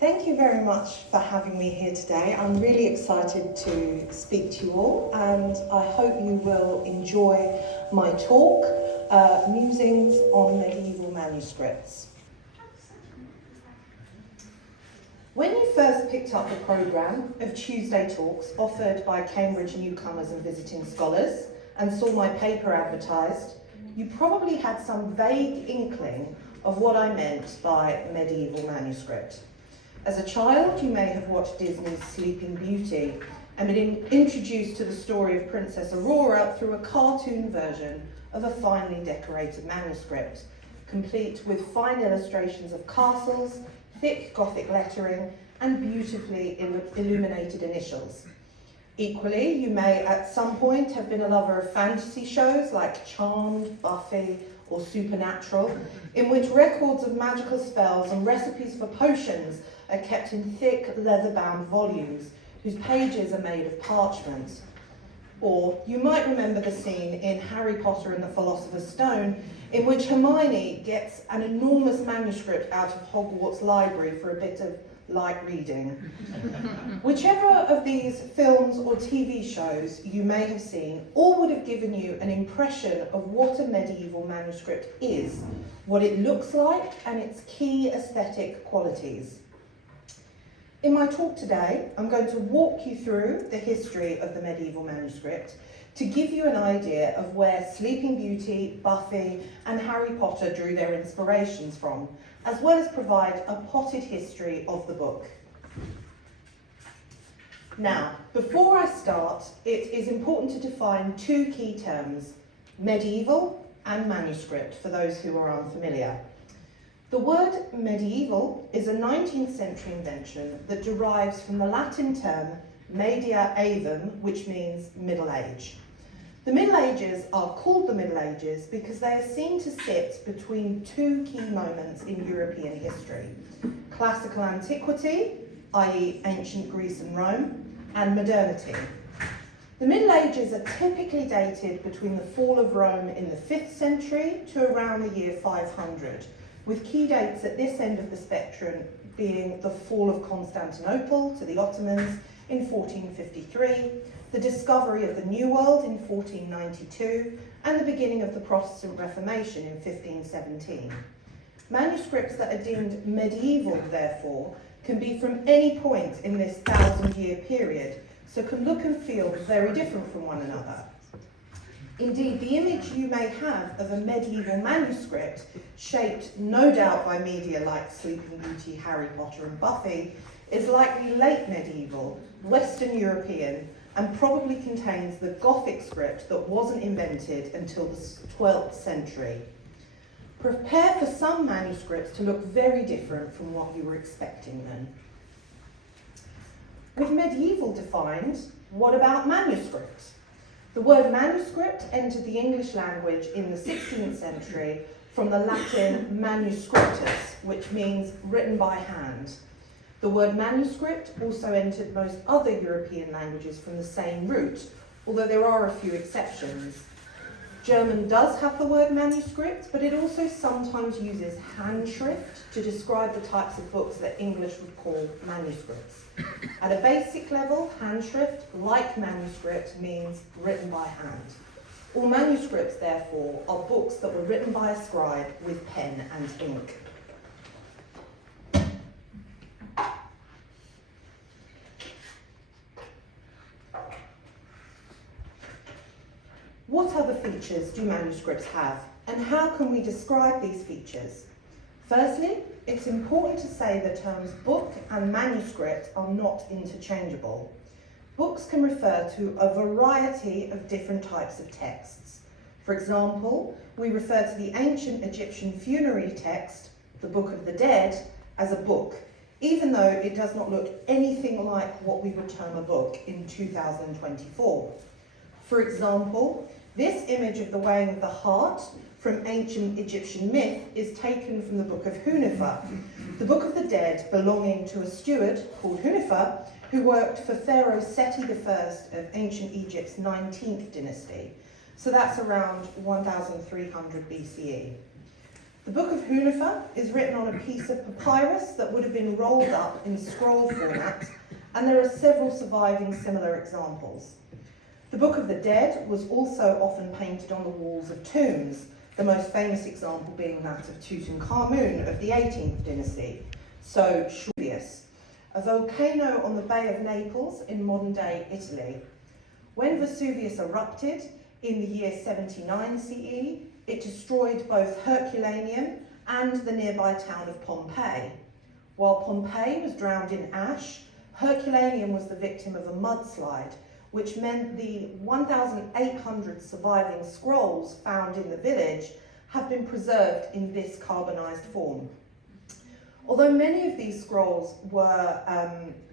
Thank you very much for having me here today. I'm really excited to speak to you all, and I hope you will enjoy my talk, Musings on Medieval Manuscripts. When you first picked up the programme of Tuesday talks offered by Cambridge Newcomers and visiting scholars and saw my paper advertised, you probably had some vague inkling of what I meant by medieval manuscript. As a child, you may have watched Disney's Sleeping Beauty and been introduced to the story of Princess Aurora through a cartoon version of a finely decorated manuscript, complete with fine illustrations of castles, thick Gothic lettering, and beautifully illuminated initials. Equally, you may at some point have been a lover of fantasy shows like Charmed, Buffy, or Supernatural, in which records of magical spells and recipes for potions are kept in thick leather-bound volumes whose pages are made of parchment. Or you might remember the scene in Harry Potter and the Philosopher's Stone in which Hermione gets an enormous manuscript out of Hogwarts library for a bit of light reading. Whichever of these films or TV shows you may have seen, all would have given you an impression of what a medieval manuscript is, what it looks like, and its key aesthetic qualities. In my talk today, I'm going to walk you through the history of the medieval manuscript to give you an idea of where Sleeping Beauty, Buffy, and Harry Potter drew their inspirations from, as well as provide a potted history of the book. Now, before I start, it is important to define two key terms, medieval and manuscript, for those who are unfamiliar. The word medieval is a 19th century invention that derives from the Latin term media aevum, which means Middle Age. The Middle Ages are called the Middle Ages because they are seen to sit between two key moments in European history: classical antiquity, i.e. ancient Greece and Rome, and modernity. The Middle Ages are typically dated between the fall of Rome in the 5th century to around the year 500, with key dates at this end of the spectrum being the fall of Constantinople to the Ottomans in 1453, the discovery of the New World in 1492, and the beginning of the Protestant Reformation in 1517. Manuscripts that are deemed medieval, therefore, can be from any point in this 1,000-year period, so can look and feel very different from one another. Indeed, the image you may have of a medieval manuscript, shaped no doubt by media like Sleeping Beauty, Harry Potter and Buffy, is likely late medieval, Western European, and probably contains the Gothic script that wasn't invented until the 12th century. Prepare for some manuscripts to look very different from what you were expecting then. With medieval defined, what about manuscripts? The word manuscript entered the English language in the 16th century from the Latin manuscriptus, which means written by hand. The word manuscript also entered most other European languages from the same root, although there are a few exceptions. German does have the word manuscript, but it also sometimes uses handschrift to describe the types of books that English would call manuscripts. At a basic level, handschrift, like manuscript, means written by hand. All manuscripts, therefore, are books that were written by a scribe with pen and ink. What other features do manuscripts have, and how can we describe these features? Firstly, it's important to say the terms book and manuscript are not interchangeable. Books can refer to a variety of different types of texts. For example, we refer to the ancient Egyptian funerary text, the Book of the Dead, as a book, even though it does not look anything like what we would term a book in 2024. For example, this image of the weighing of the heart from ancient Egyptian myth is taken from the Book of Hunefer, the Book of the Dead belonging to a steward called Hunefer, who worked for Pharaoh Seti I of ancient Egypt's 19th dynasty. So that's around 1300 BCE. The Book of Hunefer is written on a piece of papyrus that would have been rolled up in scroll format, and there are several surviving similar examples. The Book of the Dead was also often painted on the walls of tombs, the most famous example being that of Tutankhamun of the 18th dynasty, so Vesuvius, a volcano on the Bay of Naples in modern-day Italy. When Vesuvius erupted in the year 79 CE, it destroyed both Herculaneum and the nearby town of Pompeii. While Pompeii was drowned in ash, Herculaneum was the victim of a mudslide, which meant the 1,800 surviving scrolls found in the village have been preserved in this carbonised form. Although many of these scrolls were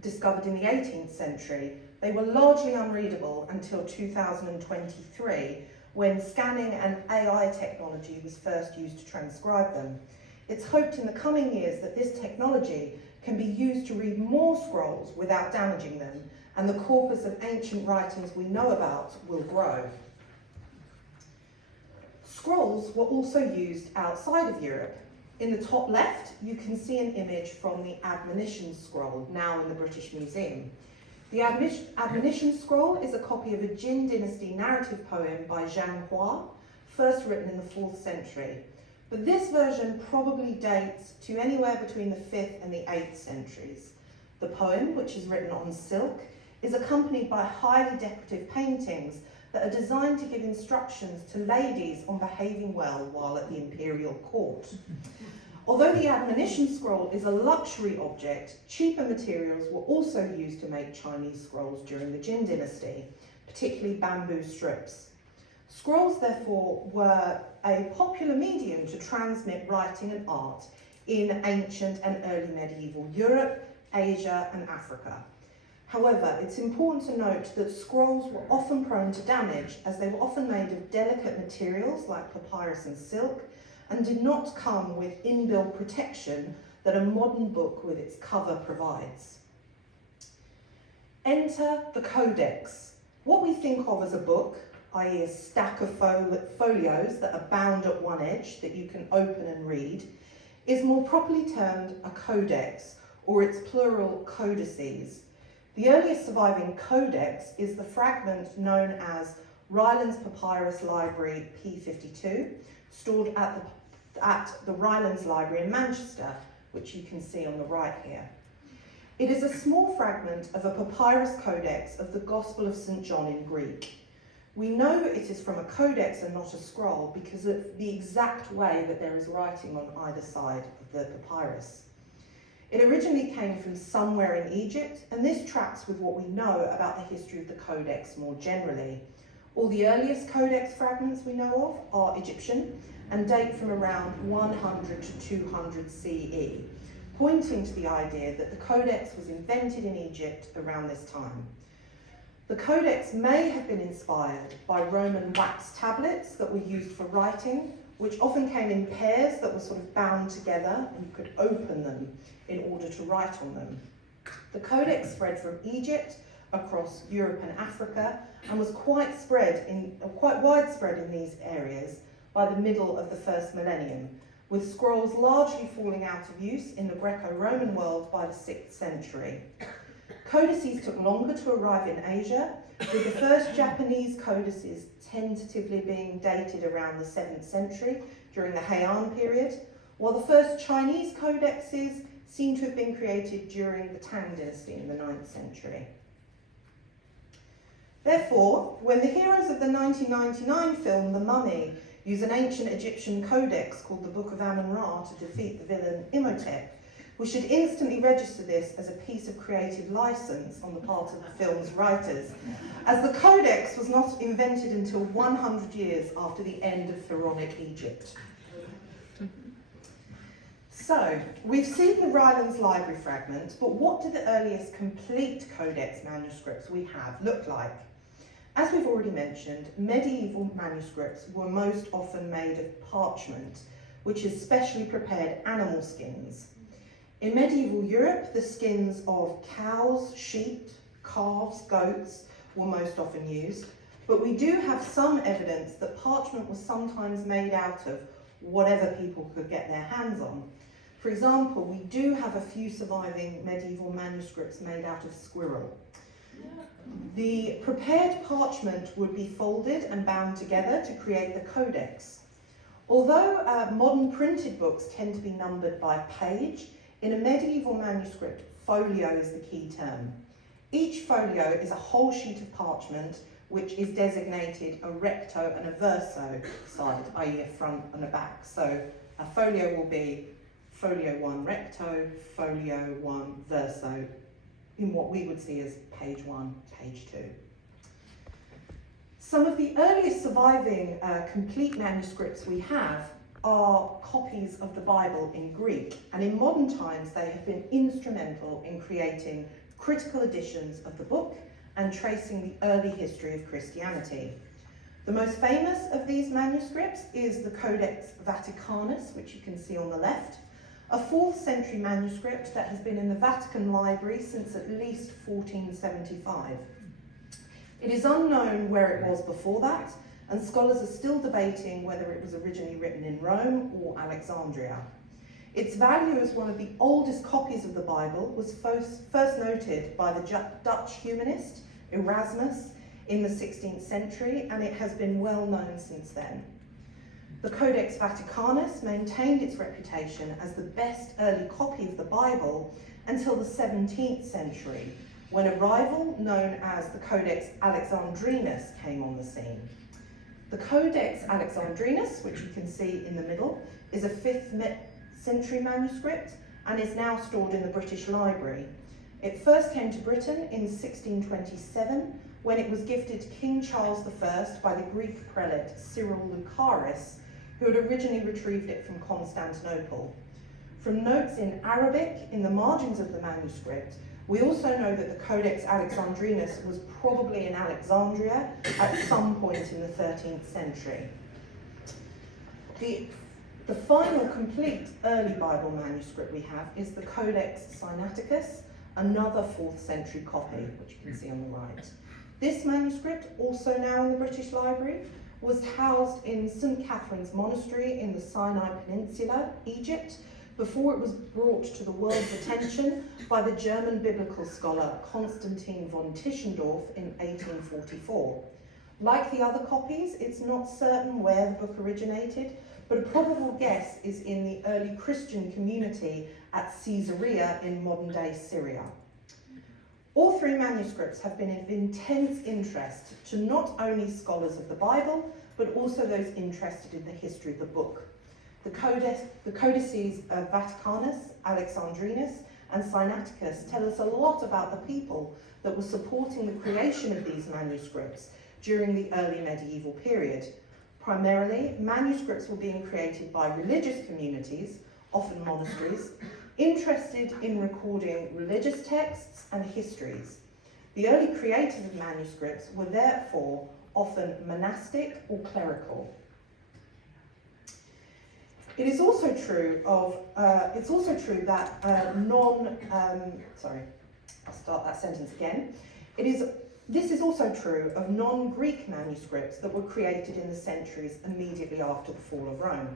discovered in the 18th century, they were largely unreadable until 2023, when scanning and AI technology was first used to transcribe them. It's hoped in the coming years that this technology can be used to read more scrolls without damaging them, and the corpus of ancient writings we know about will grow. Scrolls were also used outside of Europe. In the top left, you can see an image from the Admonition Scroll, now in the British Museum. The Admonition Scroll is a copy of a Jin dynasty narrative poem by Zhang Hua, first written in the 4th century. But this version probably dates to anywhere between the 5th and the 8th centuries. The poem, which is written on silk, is accompanied by highly decorative paintings that are designed to give instructions to ladies on behaving well while at the imperial court. Although the Admonition Scroll is a luxury object, cheaper materials were also used to make Chinese scrolls during the Jin dynasty, particularly bamboo strips. Scrolls, therefore, were a popular medium to transmit writing and art in ancient and early medieval Europe, Asia, and Africa. However, it's important to note that scrolls were often prone to damage, as they were often made of delicate materials like papyrus and silk, and did not come with inbuilt protection that a modern book with its cover provides. Enter the codex. What we think of as a book, i.e. a stack of folios that are bound at one edge that you can open and read, is more properly termed a codex, or its plural codices. The earliest surviving codex is the fragment known as Ryland's Papyrus Library P52, stored at the Rylands Library in Manchester, which you can see on the right here. It is a small fragment of a papyrus codex of the Gospel of St. John in Greek. We know it is from a codex and not a scroll because of the exact way that there is writing on either side of the papyrus. It originally came from somewhere in Egypt, and this tracks with what we know about the history of the codex more generally. All the earliest codex fragments we know of are Egyptian and date from around 100 to 200 CE, pointing to the idea that the codex was invented in Egypt around this time. The codex may have been inspired by Roman wax tablets that were used for writing, which often came in pairs that were sort of bound together, and you could open them in order to write on them. The codex spread from Egypt across Europe and Africa and was quite widespread in these areas by the middle of the first millennium, with scrolls largely falling out of use in the Greco-Roman world by the 6th century. Codices took longer to arrive in Asia, with the first Japanese codices tentatively being dated around the 7th century during the Heian period, while the first Chinese codexes seem to have been created during the Tang dynasty in the 9th century. Therefore, when the heroes of the 1999 film The Mummy use an ancient Egyptian codex called the Book of Amun-Ra to defeat the villain Imhotep, we should instantly register this as a piece of creative license on the part of the film's writers, as the codex was not invented until 100 years after the end of Pharaonic Egypt. So, we've seen the Rylands Library fragment, but what do the earliest complete codex manuscripts we have look like? As we've already mentioned, medieval manuscripts were most often made of parchment, which is specially prepared animal skins. In medieval Europe, the skins of cows, sheep, calves, goats were most often used, but we do have some evidence that parchment was sometimes made out of whatever people could get their hands on. For example, we do have a few surviving medieval manuscripts made out of squirrel. The prepared parchment would be folded and bound together to create the codex. Although modern printed books tend to be numbered by page, in a medieval manuscript, folio is the key term. Each folio is a whole sheet of parchment which is designated a recto and a verso side, i.e. a front and a back. So a folio will be folio 1 recto, folio 1 verso, in what we would see as page 1, page 2. Some of the earliest surviving complete manuscripts we have are copies of the Bible in Greek, and in modern times they have been instrumental in creating critical editions of the book and tracing the early history of Christianity. The most famous of these manuscripts is the Codex Vaticanus, which you can see on the left, a 4th century manuscript that has been in the Vatican Library since at least 1475. It is unknown where it was before that, and scholars are still debating whether it was originally written in Rome or Alexandria. Its value as one of the oldest copies of the Bible was first noted by the Dutch humanist Erasmus in the 16th century, and it has been well known since then. The Codex Vaticanus maintained its reputation as the best early copy of the Bible until the 17th century, when a rival known as the Codex Alexandrinus came on the scene. The Codex Alexandrinus, which you can see in the middle, is a 5th century manuscript and is now stored in the British Library. It first came to Britain in 1627 when it was gifted to King Charles I by the Greek prelate Cyril Lucaris, who had originally retrieved it from Constantinople. From notes in Arabic in the margins of the manuscript, we also know that the Codex Alexandrinus was probably in Alexandria at some point in the 13th century. The final complete early Bible manuscript we have is the Codex Sinaiticus, another 4th century copy, which you can see on the right. This manuscript, also now in the British Library, was housed in St. Catherine's Monastery in the Sinai Peninsula, Egypt, before it was brought to the world's attention by the German biblical scholar Constantine von Tischendorf in 1844. Like the other copies, it's not certain where the book originated, but a probable guess is in the early Christian community at Caesarea in modern-day Syria. All 3 manuscripts have been of intense interest to not only scholars of the Bible, but also those interested in the history of the book. The codices of Vaticanus, Alexandrinus, and Sinaiticus tell us a lot about the people that were supporting the creation of these manuscripts during the early medieval period. Primarily, manuscripts were being created by religious communities, often monasteries, interested in recording religious texts and histories. The early creators of manuscripts were therefore often monastic or clerical. It's also true that This is also true of non-Greek manuscripts that were created in the centuries immediately after the fall of Rome.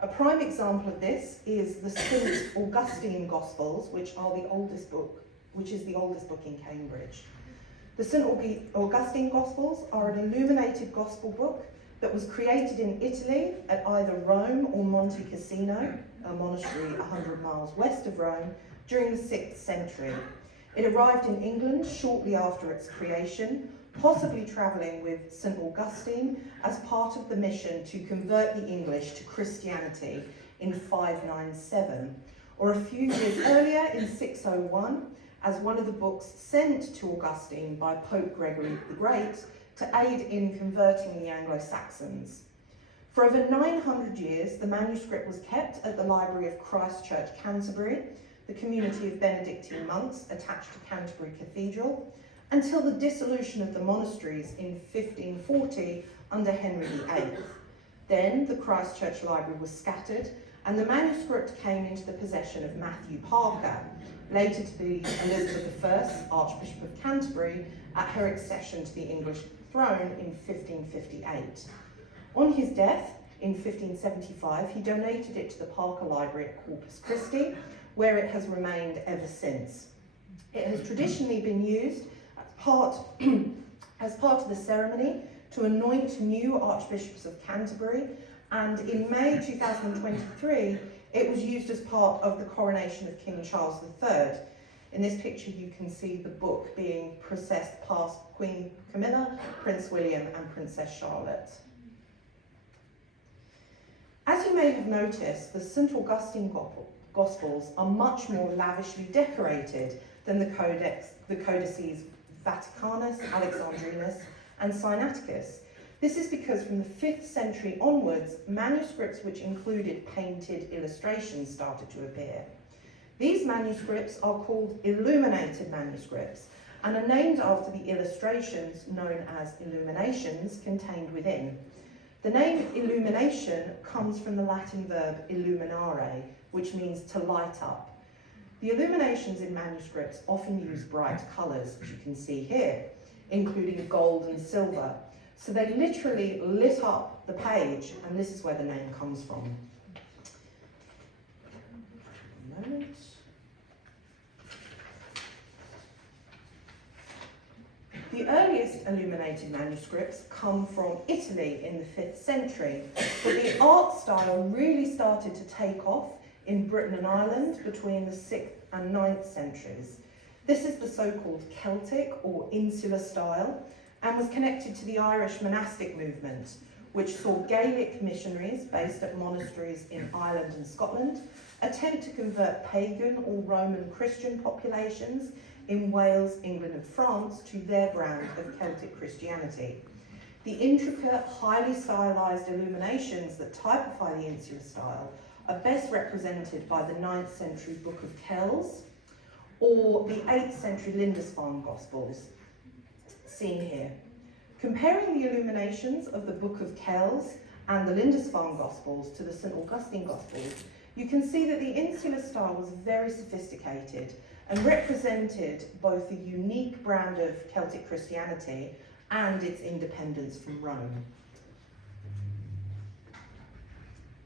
A prime example of this is the St. Augustine Gospels, which is the oldest book in Cambridge. The St. Augustine Gospels are an illuminated gospel book that was created in Italy at either Rome or Monte Cassino, a monastery 100 miles west of Rome, during the 6th century. It arrived in England shortly after its creation, possibly travelling with St. Augustine as part of the mission to convert the English to Christianity in 597, or a few years earlier in 601, as one of the books sent to Augustine by Pope Gregory the Great to aid in converting the Anglo-Saxons. For over 900 years, the manuscript was kept at the Library of Christ Church, Canterbury, the community of Benedictine monks attached to Canterbury Cathedral, until the dissolution of the monasteries in 1540 under Henry VIII. Then the Christ Church Library was scattered, and the manuscript came into the possession of Matthew Parker, later to be Elizabeth I, Archbishop of Canterbury, at her accession to the English throne in 1558. On his death, in 1575, he donated it to the Parker Library at Corpus Christi, where it has remained ever since. It has traditionally been used as part of the ceremony to anoint new Archbishops of Canterbury, and in May 2023, it was used as part of the coronation of King Charles III. In this picture, you can see the book being processed past Queen Camilla, Prince William, and Princess Charlotte. As you may have noticed, the St. Augustine Gospels are much more lavishly decorated than the codices Vaticanus, Alexandrinus, and Sinaiticus. This is because from the 5th century onwards, manuscripts which included painted illustrations started to appear. These manuscripts are called illuminated manuscripts and are named after the illustrations known as illuminations contained within. The name illumination comes from the Latin verb illuminare, which means to light up. The illuminations in manuscripts often use bright colours, as you can see here, including gold and silver. So they literally lit up the page, and this is where the name comes from. A moment. The earliest illuminated manuscripts come from Italy in the 5th century, but the art style really started to take off in Britain and Ireland between the 6th and 9th centuries. This is the so-called Celtic or insular style and was connected to the Irish monastic movement, which saw Gaelic missionaries based at monasteries in Ireland and Scotland attempt to convert pagan or Roman Christian populations in Wales, England and France to their brand of Celtic Christianity. The intricate, highly stylized illuminations that typify the insular style are best represented by the 9th century Book of Kells or the 8th century Lindisfarne Gospels, seen here. Comparing the illuminations of the Book of Kells and the Lindisfarne Gospels to the St. Augustine Gospels, you can see that the insular style was very sophisticated and represented both the unique brand of Celtic Christianity and its independence from Rome.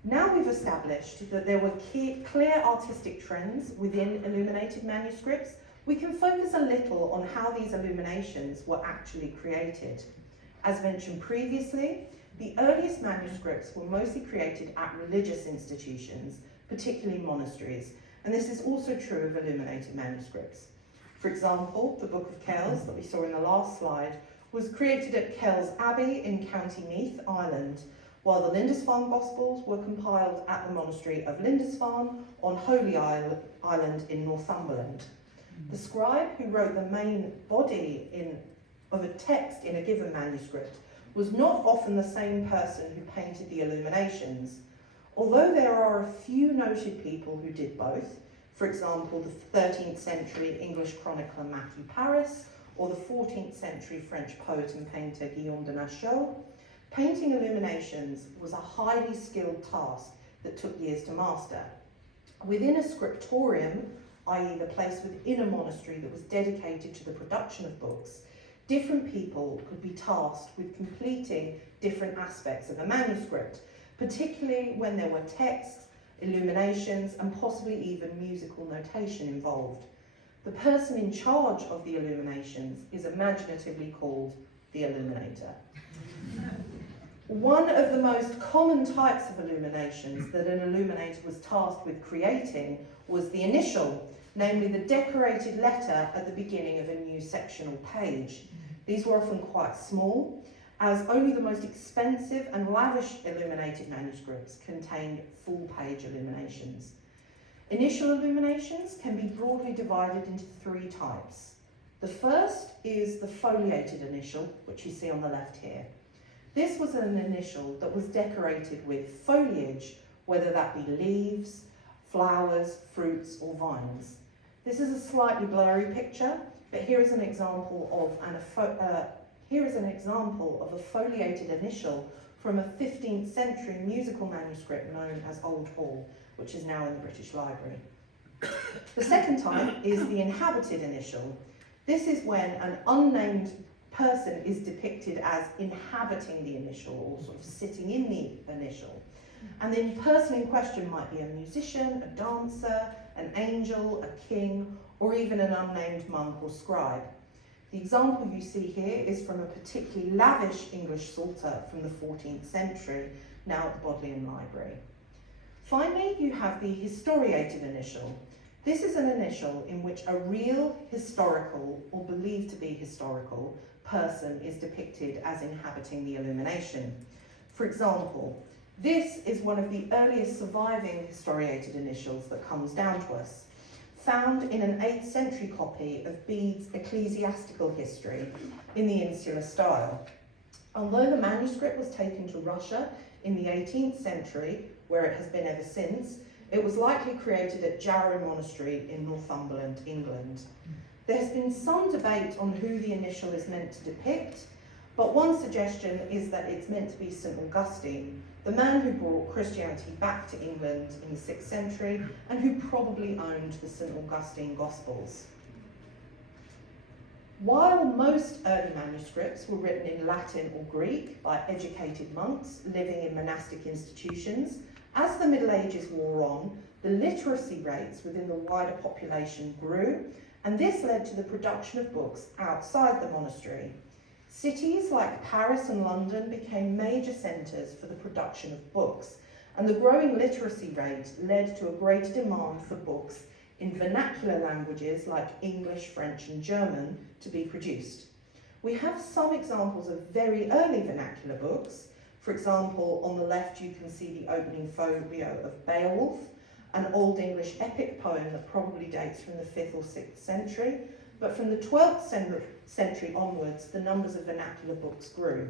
Now we've established that there were clear artistic trends within illuminated manuscripts, we can focus a little on how these illuminations were actually created. As mentioned previously, the earliest manuscripts were mostly created at religious institutions, particularly monasteries, and this is also true of illuminated manuscripts. For example, the Book of Kells that we saw in the last slide was created at Kells Abbey in County Meath, Ireland, while the Lindisfarne Gospels were compiled at the monastery of Lindisfarne on Holy Island in Northumberland. The scribe who wrote the main body of a text in a given manuscript was not often the same person who painted the illuminations, although there are a few noted people who did both, for example, the 13th century English chronicler Matthew Paris, or the 14th century French poet and painter Guillaume de Machaut. Painting illuminations was a highly skilled task that took years to master. Within a scriptorium, i.e. the place within a monastery that was dedicated to the production of books, different people could be tasked with completing different aspects of a manuscript, particularly when there were texts, illuminations, and possibly even musical notation involved. The person in charge of the illuminations is imaginatively called the illuminator. One of the most common types of illuminations that an illuminator was tasked with creating was the initial, namely the decorated letter at the beginning of a new sectional page. These were often quite small, as only the most expensive and lavish illuminated manuscripts contained full-page illuminations. Initial illuminations can be broadly divided into three types. The first is the foliated initial, which you see on the left here. This was an initial that was decorated with foliage, whether that be leaves, flowers, fruits, or vines. This is a slightly blurry picture, but here is an example of a foliated initial from a 15th century musical manuscript known as Old Hall, which is now in the British Library. The second type is the inhabited initial. This is when an unnamed person is depicted as inhabiting the initial or sort of sitting in the initial. And the person in question might be a musician, a dancer, an angel, a king, or even an unnamed monk or scribe. The example you see here is from a particularly lavish English psalter from the 14th century, now at the Bodleian Library. Finally, you have the historiated initial. This is an initial in which a real historical, or believed to be historical, person is depicted as inhabiting the illumination. For example, this is one of the earliest surviving historiated initials that comes down to us, found in an 8th century copy of Bede's Ecclesiastical History in the insular style. Although the manuscript was taken to Russia in the 18th century, where it has been ever since, it was likely created at Jarrow Monastery in Northumberland, England. There has been some debate on who the initial is meant to depict, but one suggestion is that it's meant to be St. Augustine, the man who brought Christianity back to England in the 6th century and who probably owned the St. Augustine Gospels. While most early manuscripts were written in Latin or Greek by educated monks living in monastic institutions, as the Middle Ages wore on, the literacy rates within the wider population grew, and this led to the production of books outside the monastery. Cities like Paris and London became major centres for the production of books, and the growing literacy rate led to a greater demand for books in vernacular languages like English, French and German to be produced. We have some examples of very early vernacular books. For example, on the left you can see the opening folio of Beowulf, an Old English epic poem that probably dates from the 5th or 6th century, but from the 12th century onwards, the numbers of vernacular books grew.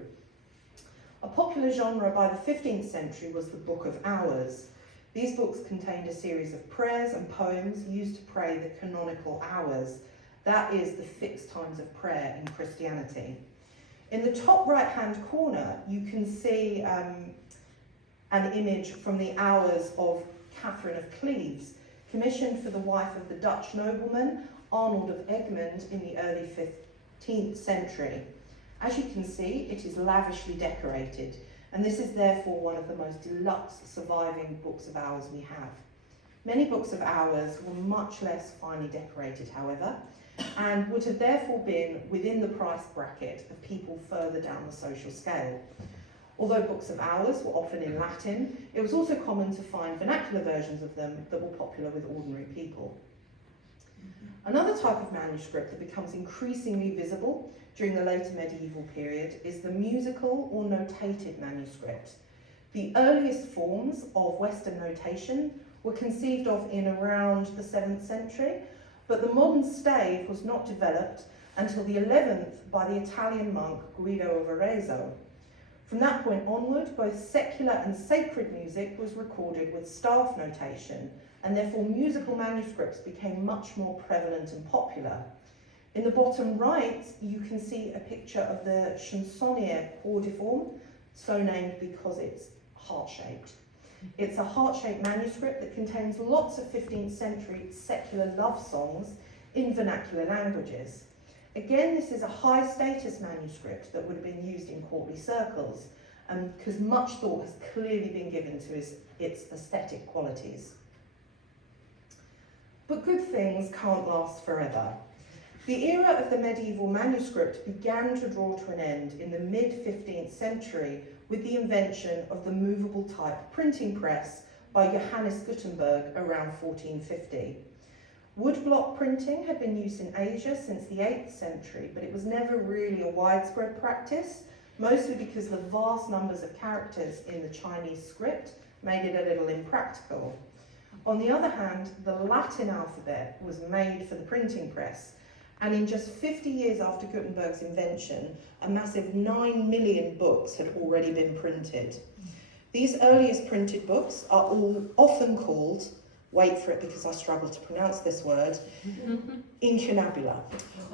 A popular genre by the 15th century was the Book of Hours. These books contained a series of prayers and poems used to pray the canonical hours, that is, the fixed times of prayer in Christianity. In the top right-hand corner, you can see an image from the Hours of Catherine of Cleves, commissioned for the wife of the Dutch nobleman Arnold of Egmond in the early 15th century. As you can see, it is lavishly decorated, and this is therefore one of the most deluxe surviving books of hours we have. Many books of hours were much less finely decorated, however, and would have therefore been within the price bracket of people further down the social scale. Although books of hours were often in Latin, it was also common to find vernacular versions of them that were popular with ordinary people. Another type of manuscript that becomes increasingly visible during the later medieval period is the musical or notated manuscript. The earliest forms of Western notation were conceived of in around the 7th century, but the modern stave was not developed until the 11th by the Italian monk Guido of Arezzo. From that point onward, both secular and sacred music was recorded with staff notation, and therefore musical manuscripts became much more prevalent and popular. In the bottom right, you can see a picture of the chansonnier cordiforme, so named because it's heart-shaped. It's a heart-shaped manuscript that contains lots of 15th century secular love songs in vernacular languages. Again, this is a high status manuscript that would have been used in courtly circles, because much thought has clearly been given to its aesthetic qualities. But good things can't last forever. The era of the medieval manuscript began to draw to an end in the mid-15th century with the invention of the movable type printing press by Johannes Gutenberg around 1450. Woodblock printing had been used in Asia since the 8th century, but it was never really a widespread practice, mostly because the vast numbers of characters in the Chinese script made it a little impractical. On the other hand, the Latin alphabet was made for the printing press, and in just 50 years after Gutenberg's invention, a massive 9 million books had already been printed. These earliest printed books are all often called, wait for it because I struggle to pronounce this word, incunabula,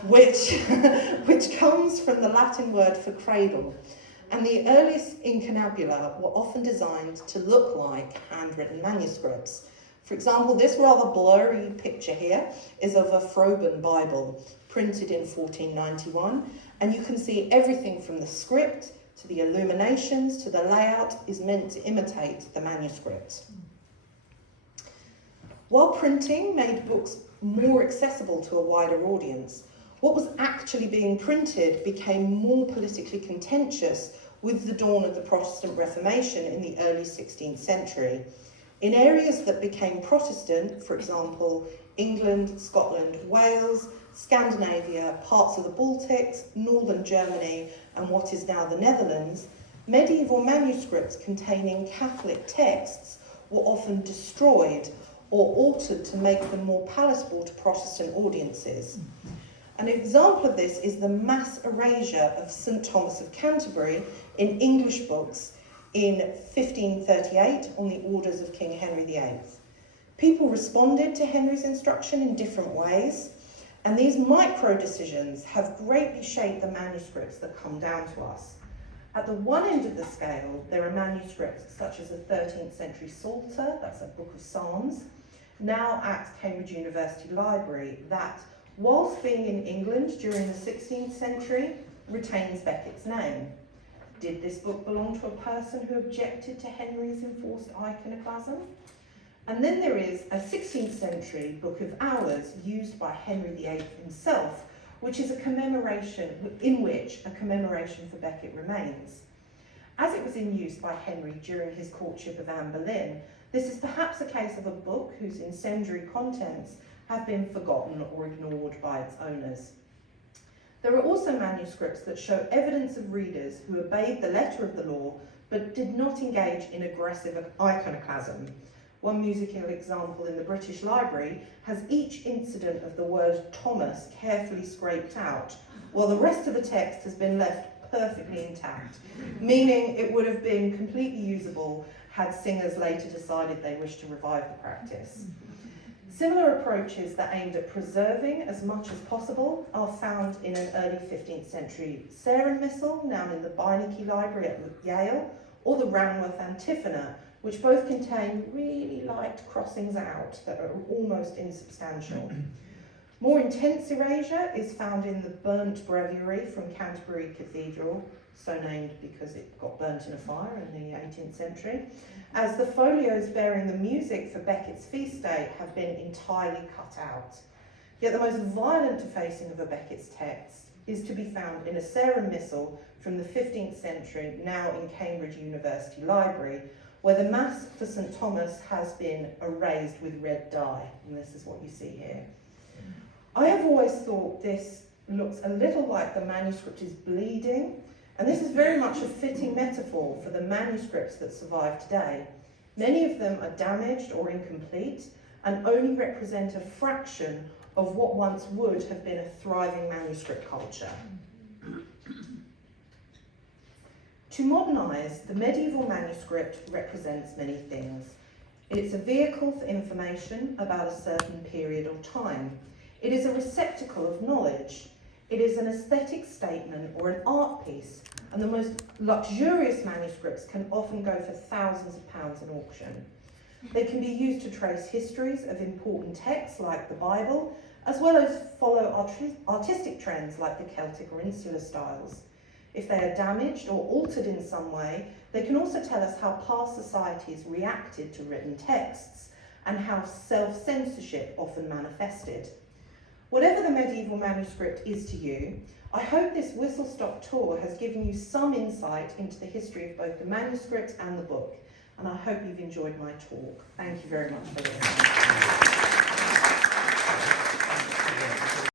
which comes from the Latin word for cradle. And the earliest incunabula were often designed to look like handwritten manuscripts. For example, this rather blurry picture here is of a Froben Bible, printed in 1491, And you can see everything from the script to the illuminations to the layout is meant to imitate the manuscript. While printing made books more accessible to a wider audience, what was actually being printed became more politically contentious with the dawn of the Protestant Reformation in the early 16th century. In areas that became Protestant, for example, England, Scotland, Wales, Scandinavia, parts of the Baltics, northern Germany, and what is now the Netherlands, medieval manuscripts containing Catholic texts were often destroyed or altered to make them more palatable to Protestant audiences. An example of this is the mass erasure of St. Thomas of Canterbury in English books in 1538 on the orders of King Henry VIII. People responded to Henry's instruction in different ways, and these micro decisions have greatly shaped the manuscripts that come down to us. At the one end of the scale, there are manuscripts such as the 13th century Psalter, that's a book of Psalms, now at Cambridge University Library, that, whilst being in England during the 16th century, retains Becket's name. Did this book belong to a person who objected to Henry's enforced iconoclasm? And then there is a 16th century Book of Hours used by Henry VIII himself, which is a commemoration, in which a commemoration for Becket remains. As it was in use by Henry during his courtship of Anne Boleyn, this is perhaps a case of a book whose incendiary contents have been forgotten or ignored by its owners. There are also manuscripts that show evidence of readers who obeyed the letter of the law but did not engage in aggressive iconoclasm. One musical example in the British Library has each incident of the word Thomas carefully scraped out, while the rest of the text has been left perfectly intact, meaning it would have been completely usable had singers later decided they wished to revive the practice. Similar approaches that aimed at preserving as much as possible are found in an early 15th century Sarum Missal, now in the Beinecke Library at Yale, or the Ranworth Antiphona, which both contain really light crossings out that are almost insubstantial. More intense erasure is found in the burnt breviary from Canterbury Cathedral, so named because it got burnt in a fire in the 18th century, as the folios bearing the music for Becket's feast day have been entirely cut out. Yet the most violent defacing of a Becket's text is to be found in a Sarum Missal from the 15th century, now in Cambridge University Library, where the Mass for St. Thomas has been erased with red dye, and this is what you see here. I have always thought this looks a little like the manuscript is bleeding, and this is very much a fitting metaphor for the manuscripts that survive today. Many of them are damaged or incomplete and only represent a fraction of what once would have been a thriving manuscript culture. To modernise, the medieval manuscript represents many things. It's a vehicle for information about a certain period or time. It is a receptacle of knowledge. It is an aesthetic statement or an art piece, and the most luxurious manuscripts can often go for thousands of pounds in auction. They can be used to trace histories of important texts like the Bible, as well as follow artistic trends like the Celtic or Insular styles. If they are damaged or altered in some way, they can also tell us how past societies reacted to written texts and how self-censorship often manifested. Whatever the medieval manuscript is to you, I hope this whistle-stop tour has given you some insight into the history of both the manuscript and the book, and I hope you've enjoyed my talk. Thank you very much for listening.